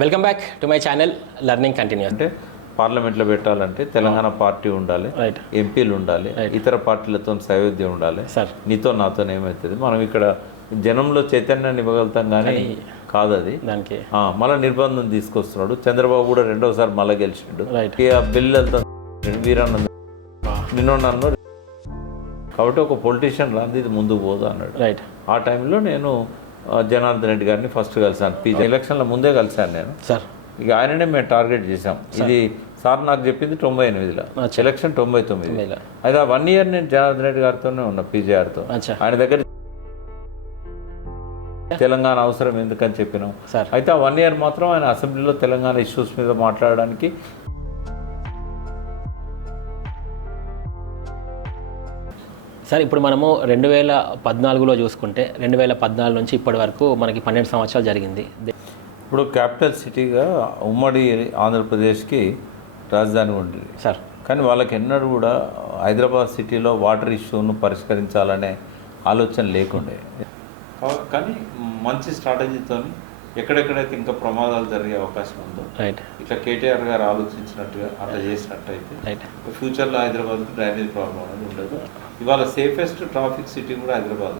Welcome back to my channel learning continuous. అంటే పార్లమెంట్లో పెట్టాలంటే తెలంగాణ పార్టీ ఉండాలి, రైట్ ఎంపీలు ఉండాలి, ఇతర పార్టీలతో సయోధ్యం ఉండాలి. సార్ నీతో నాతో ఏమవుతుంది, మనం ఇక్కడ జనంలో చైతన్యాన్ని ఇవ్వగలుగుతాం కానీ కాదు అది. దానికి మళ్ళీ నిర్బంధం తీసుకొస్తున్నాడు. చంద్రబాబు కూడా రెండోసారి మళ్ళీ గెలిచిండు. రైట్ ఇక బిల్లు అంతా వీరానంద నిన్న నన్ను కాబట్టి ఒక పొలిటీషియన్ రాంది ఇది ముందుకు పోదు అన్నాడు. రైట్ ఆ టైంలో నేను జనార్దన్ రెడ్డి గారిని ఫస్ట్ కలిసాను. పీజీ ఎలక్షన్ల ముందే కలిసాను నేను. సార్ ఇక ఆయననే మేము టార్గెట్ చేసాం. ఇది సార్ నాకు చెప్పింది 98లో, ఎలక్షన్ 99. అయితే ఆ 1 year నేను జనార్దన్ రెడ్డి గారితోనే ఉన్నా, పీజీఆర్తో. ఆయన దగ్గర తెలంగాణ అవసరం ఎందుకని చెప్పినాం. అయితే ఆ 1 year మాత్రం ఆయన అసెంబ్లీలో తెలంగాణ ఇష్యూస్ మీద మాట్లాడడానికి సార్ ఇప్పుడు మనము 2014లో చూసుకుంటే 2014 నుంచి ఇప్పటి వరకు మనకి 12 సంవత్సరాలు జరిగింది. ఇప్పుడు క్యాపిటల్ సిటీగా ఉమ్మడి ఆంధ్రప్రదేశ్కి రాజధాని ఉండేది సార్. కానీ వాళ్ళకి ఎన్నడూ కూడా హైదరాబాద్ సిటీలో వాటర్ ఇష్యూను పరిష్కరించాలనే ఆలోచన లేకుండే. కానీ మంచి స్ట్రాటజీతో ఎక్కడెక్కడైతే ఇంకా ప్రమాదాలు జరిగే అవకాశం ఉందో రైట్ ఇట్లా కేటీఆర్ గారు ఆలోచించినట్టుగా అట్లా చేసినట్టయితే రైట్ ఫ్యూచర్లో హైదరాబాద్కి డ్రైనేజ్ ప్రాబ్లం అనేది ఉండదు. ఇవాళ సేఫెస్ట్ ట్రాఫిక్ సిటీ కూడా హైదరాబాద్.